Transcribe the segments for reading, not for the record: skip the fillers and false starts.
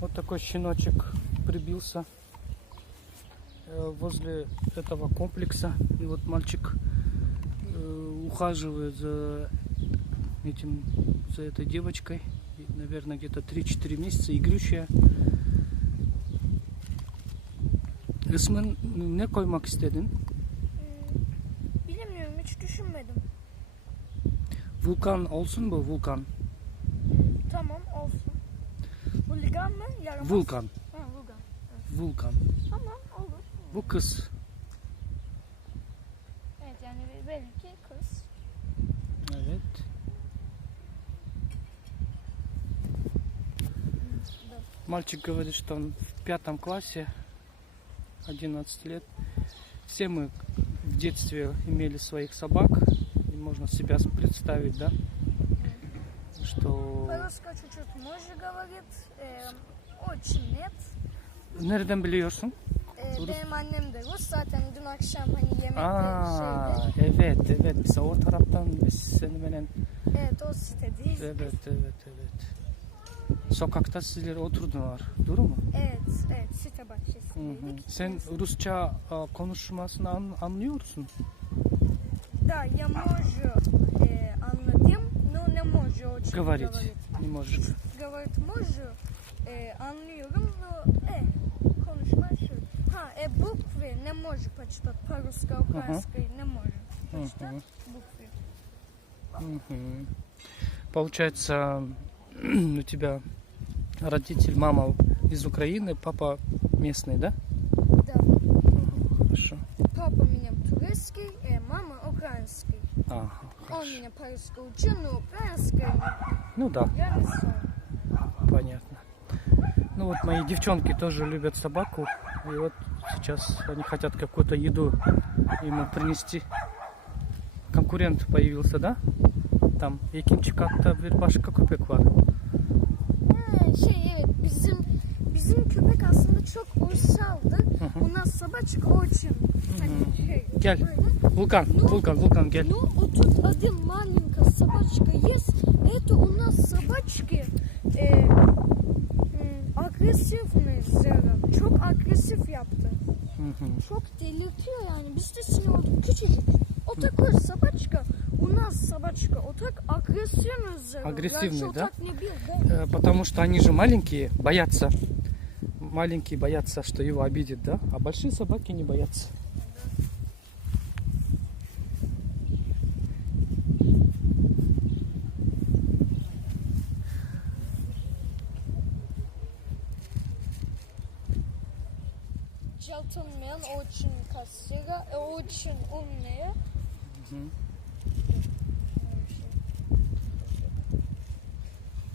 Вот такой щеночек прибился возле этого комплекса. И вот мальчик ухаживает за этой девочкой. И, наверное, где-то 3-4 месяца. Игрющая. İsmin ne koymak istedin? Bilemiyorum, hiç düşünmedim. Vulkan olsun mu? Vulkan. Tamam, olsun. Holigan mı? Yaramaz. Vulkan. Ha, Vulkan. Vulkan. Tamam, olur. Bu kız. Evet, yani belki kız. Evet. Мальчик говорит, что он в 5 классе, 11 лет. Все мы в детстве имели своих собак. И можно себя представить, да? Что... Paruska çocuk Moji говорит. Очень net. Nereden biliyorsun? Benim annem de Rus. Zaten dün akşam hani yemekte Aa, şeydi. evet. Biz o taraftan biz seni benen... Evet, o sitedeyiz. Evet. Sokakta sizler oturdular. Doğru mu? Evet, site bahçesindeydik. Sen Rusça konuşmasını anlıyorsun. Да, я можу anladım, но не можу очень Говорить говорить. не можешь. Говорить можу, anlıyorum, но konuşma şu. Буквы не можу почитать по-русски, украински не можу почитать буквы. Получается, у тебя родитель, мама из Украины, папа местный, да? Да. Хорошо. Папа меня турецкий, мама украинский. Ага, Он хорошо. меня по-русски учил, но украинский Ну да, я не знаю. понятно. Ну вот мои девчонки тоже любят собаку. И вот сейчас они хотят какую-то еду ему принести. Конкурент появился, да? Там ikinci katta bir başka köpek var. Evet, bizim köpek aslında çok uysaldı. У нас собачка очень Gel. böyle. Vulkan gel. Но вот тут один маленькая собачка есть. Это у нас собачки agresifmiş Zeren. Çok agresif yaptı. Çok delirtiyor yani. Biz de sinir olduk. Küçücük. O такой собачка. У нас собачка. O так агрессивный Зеран. Агрессивный, да? Так не бил, да? Потому что они же маленькие, боятся. Маленькие боятся, что его обидят, да? А большие собаки не боятся. Джалтонмен очень красиво, очень умные.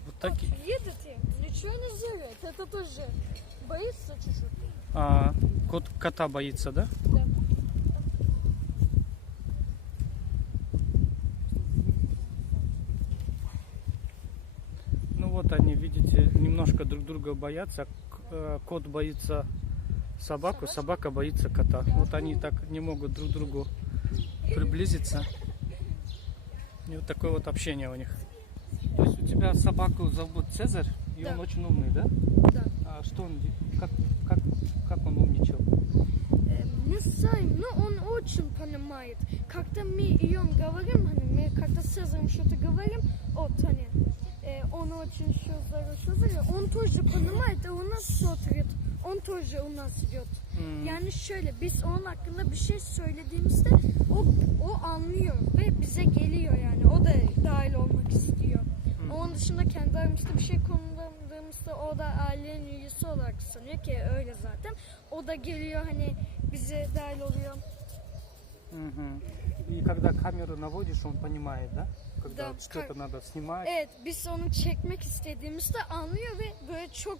Вот так и... Видите? Ничего не делает. Это тоже боится чуть-чуть. Кот кота боится, да? Да. Ну вот они, видите, немножко друг друга боятся. Кот боится собаку, собака боится кота. Вот они так не могут друг к другу приблизиться. И вот такое вот общение у них. То есть у тебя собаку зовут Цезарь, и Да. он очень умный, да? Да. А что он, как он умничал? Не знаю, но он очень понимает. Когда мы им говорим, мы когда с Цезарем что-то говорим, вот они, он очень что он тоже понимает, и у нас смотрит. Он тоже у нас идет. Yani şöyle, biz onun hakkında bir şey söylediğimizde o anlıyor ve bize geliyor yani. O da dahil olmak istiyor. Onun dışında kendi aramızda bir şey konuştuğumuzda o da ailenin üyesi olarak sanıyor ki öyle zaten. O da geliyor hani bize dahil oluyor. И когда камеру наводишь, он понимает, да? Когда Да, что-то надо снимать. Evet, biz onu çekmek istediğimizde anlıyor ve böyle çok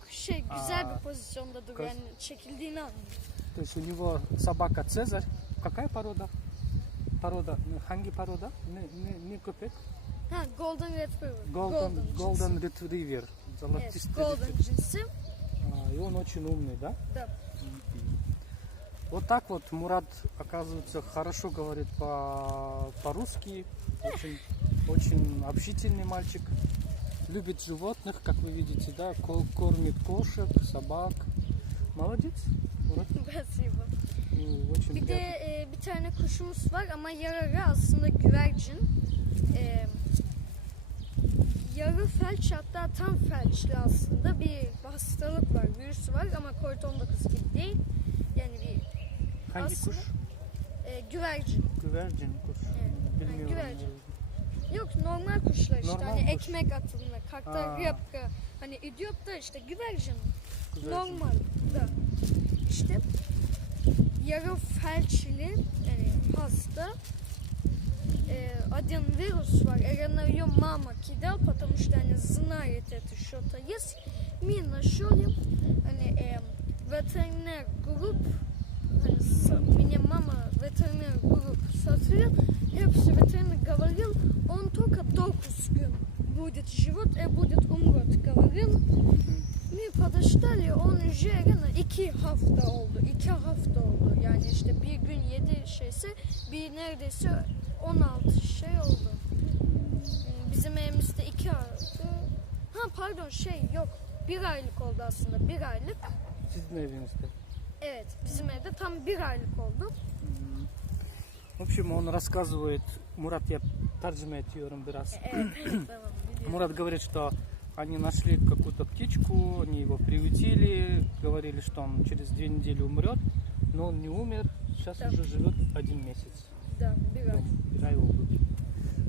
güzel bir pozisyonda duruyor. Yani çekildiğini anlıyor. То есть у него собака Цезарь. Какая порода? Порода. Hangi порода? Не köpek. Golden Retriever. Golden Retriever. Evet, Золотистый Golden retriever. cinsi. И он очень умный, да? Да. Вот так вот Мурат, оказывается, хорошо говорит по-русски. Очень общительный мальчик. любит животных, как вы видите, да, кормит кошек, собак. Молодец. Murat. Спасибо. Очень Bir de приятно. bir tane kuşumuz var ama yararı aslında güvercin. Yarı felç, hatta tam felçli aslında bir hastalık var, virüs var ama Covid-19 gibi değil. Yani bir Hangi aslında- kuş? Güvercin. Güvercin kuş. Evet. Bilmiyorum. güvercin. Yok, normal kuşlar işte, Normal hani kuş. ekmek atılma, kakta, Aa. rıpka, hani idiot da işte güvercin. Güvercin. Normal da. İşte yarı felçli yani hasta, один вирус var. На ее мама кидал, потому что они знают это что-то есть. Мы нашли, ветеринар групп, меня мама ветеринар групп сотрудил, hepsi ветеринар говорил, он только 9 gün будет живот и будет умрет, говорил. Мы подождали, он уже 2 hafta oldu. 2 hafta oldu. Yani işte bir gün 7 şeyse bir neredeyse 16 şey oldu. Bizim evimizde 2 aylık. Ha pardon yok. 1 aylık oldu aslında. 1 aylık. Sizin evinizde. Evet, bizim evde tam 1 aylık oldu. В общем, он рассказывает, Мурат, я тарджима ediyorum biraz. Evet, tamam biliyorum. Мурат говорит, что они нашли какую-то птичку, они его приютили, говорили, что он через 2 недели умрет, но он не умер, сейчас Да. уже живет 1 месяц. Да, 1 ay. Bir ay oldu.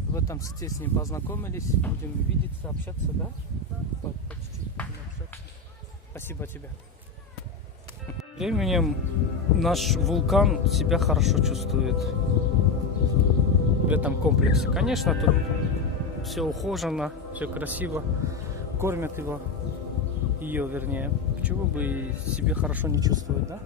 В этом сети с ним познакомились, будем видеться, общаться, да? Да. По чуть-чуть будем общаться. Спасибо тебе. Временем наш вулкан себя хорошо чувствует в этом комплексе. Конечно, тут все ухожено, все красиво, кормят его, ее вернее. Почему бы и себе хорошо не чувствовать, да?